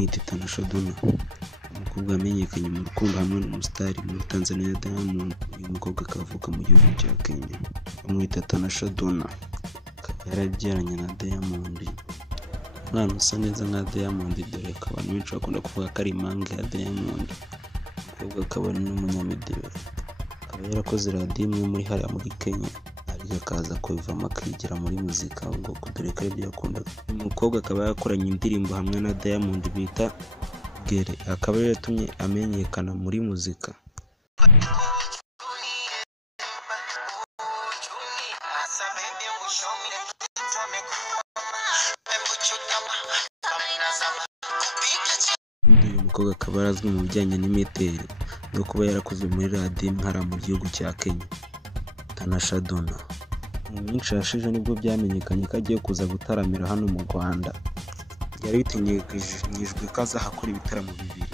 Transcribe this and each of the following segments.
ni Tanasha Donna, umukobwa wamenyekanye mu rukundo hamwe n'umusitari muri Tanzania Diamond. Uyu mukobwa akavuka mu gihugu cya Kenya, bamwita Tanasha Donna, akaba yarabyaranye na Diamond, umwana usa neza nka Diamond, dore ko abantu benshi bakunda kuvuga ko ari impanga ya Diamond. Umukobwa akaba ari n'umunyamideli, akaba yarakoze radiyo imwe muri hariya muri Kenya, ariko akaza kubivamo akigira muri muzika, ngo dore ko aribyo yakundaga. Uyu mukobwa akaba yakoranye indirimbo hamwe na Diamond bita Gere, akaba yatumye amenyekana muri muzika. Uyu mukobwa akaba yarazwi mu bijyanye n'imideli no kuba yarakoze muri radiyo nkara mu gihugu cya Kenya. Tanasha Donna mu minsi yashize nibwo byamenyekanye ko agiye kuza gutaramira hano mu Rwanda. Yari biteganyijwe ko azahakora ibitaramo bibiri,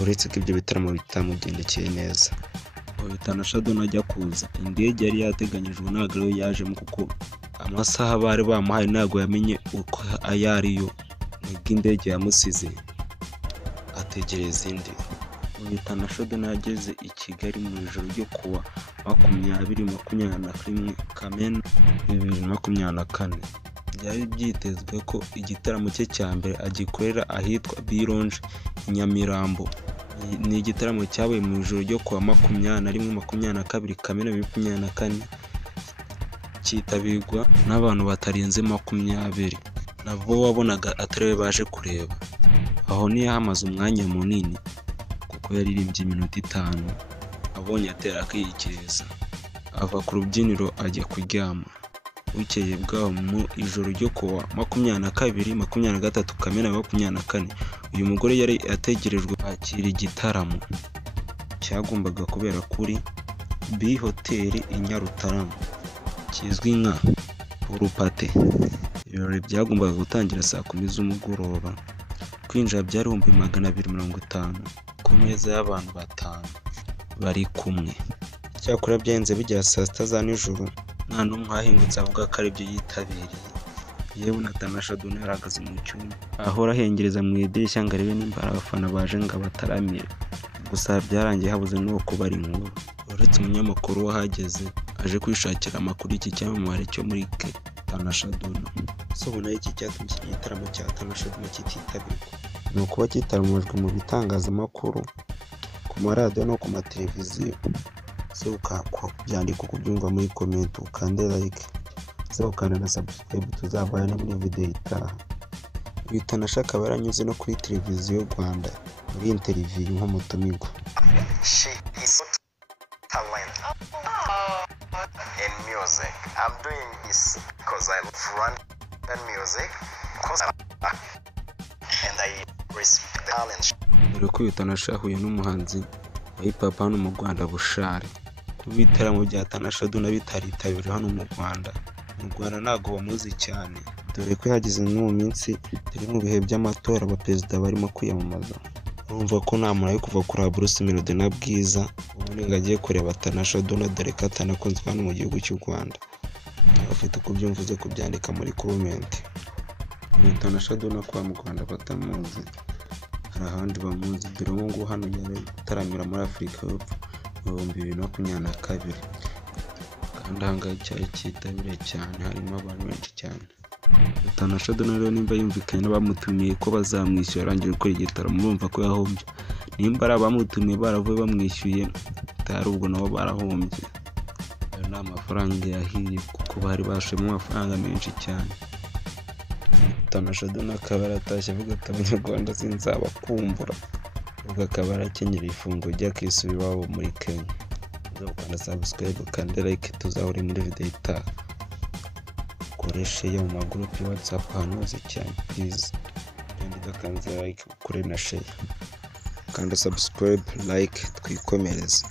uretse ko ibyo bitaramo bitamugendekeye neza. Uyu Tanasha Donna ajya kuza, indege yari yateganyijwe ntabwo ariyo yajemo, kuko amasaha bari bamuhaye ntabwo yamenye uko ayo ariyo, nibwo indege yamusize ategereza indi. Uyu Tanasha Donna yageze i Kigali mu ijoro ryo kuwa 20/21 Kamena 2024. Byari byitezwe ko igitaramo cye cya mbere agikorera ahitwa Bironje i Nyamirambo. Ni igitaramo cyabaye mu ijoro ryo kuwa 21/22 Kamena 2024, cyitabirwa n'abantu batarenze 20, nabo wabonaga atari we baje kureba. Aho niyo hamaze umwanya munini, kuko yaririmbye iminota 5, abonye atera akiyikiriza, ava ku rubyiniro ajya kuryama. Bukeye bwaho mu ijoro ryo kuwa 22/23 Kamena 2024, uyu mugore yari ategerejwe kwakira igitaramo cyagombaga kubera kuri B Hotel i Nyarutarama, kizwi nka Urupate. Ibirori byagombaga gutangira saa 10 z'umugoroba. Kwinjira byari 250 ku meza y'abantu 5 bari kumwe. Cyakora byenze bigera saa 6 za nijoro, nta n'umwe ahingutse avuga ko aribyo yitabiriye. Yewe na Tanasha Donna yarahagaze mu cyumba, ahora ahengereza mu idirishya ngo arebe nimba abafana baje ngo bataramire. Gusa byarangiye habuze n'uwo kubara inkuru, uretse umunyamakuru wahageze aje kwishakira amakuru y'iki cyamamare cyo muri Tanasha Donna. Ubona iki cyatumye iki gitaramo cya Tanasha Donna kititabirwa, ni ukuba kitaramujwe mu bitangazamakuru, ku maradiyo no ku mateleviziyo. Byandika kubyumva muri comment, ukande like, ukanda na subscribe, tuzavana no muri video itaha. Uyu Tanasha akaba yaranyuze no kuri televiziyo Rwanda muri interview nk'umutumirwa. She is talent in music. I'm doing this because I love Rwandan music, and I respect the talent. Dore ko uyu Tanasha ahuye n'umuhanzi wa hip hop hano mu Rwanda, Bushari. Kuba ibitaramo bya Tanasha Donna bitaritabiriwe hano mu Rwanda ntabwo bamuzi cyane, dore ko yagize no mu minsi turi mu bihe by'amatora abaperezida barimo kwiyamamaza. Urumva ko nta muntu ari kuva kuri Bruce Melody na Bwiza ubundi ngo agiye kureba Tanasha Donna, dore ko atanakunzwe hano mu gihugu cy'u Rwanda. Abafite uko byumvuze kubyandika muri comment. Uyu Tanasha Donna kwa mu Rwanda batamuzi, hari ahandi bamuzi, dore ngo hano yari gutaramira muri Afurika y'Epfo 2022, kandi ahangaha cyari cyitabiriye cyane, harimo abantu benshi cyane. Tanasha Donna rero nimba yumvikanye n'abamutumiye ko bazamwishyura arangije gukora igitaramo, murumva ko yahombye. Nimba ari abamutumiye baravuye bamwishyuye, atari ubwo nabo barahombye. Ayo ni amafaranga yahiye, kuko bari bashemo amafaranga menshi cyane. Tanasha Donna akaba yaratashye avuga ati abanyarwanda sinzabakumbura, ubwo akaba arakenyera ifungo rya kisubira iwabo muri Kenya. Ukanda subscribe, ukanda like, tuzahore muri video itaha. Koreshe yo mu magroup ya WhatsApp ahantu hose cyane, please. Kandi udakanze like, ukore na share. Kanda subscribe, like, twikomereze.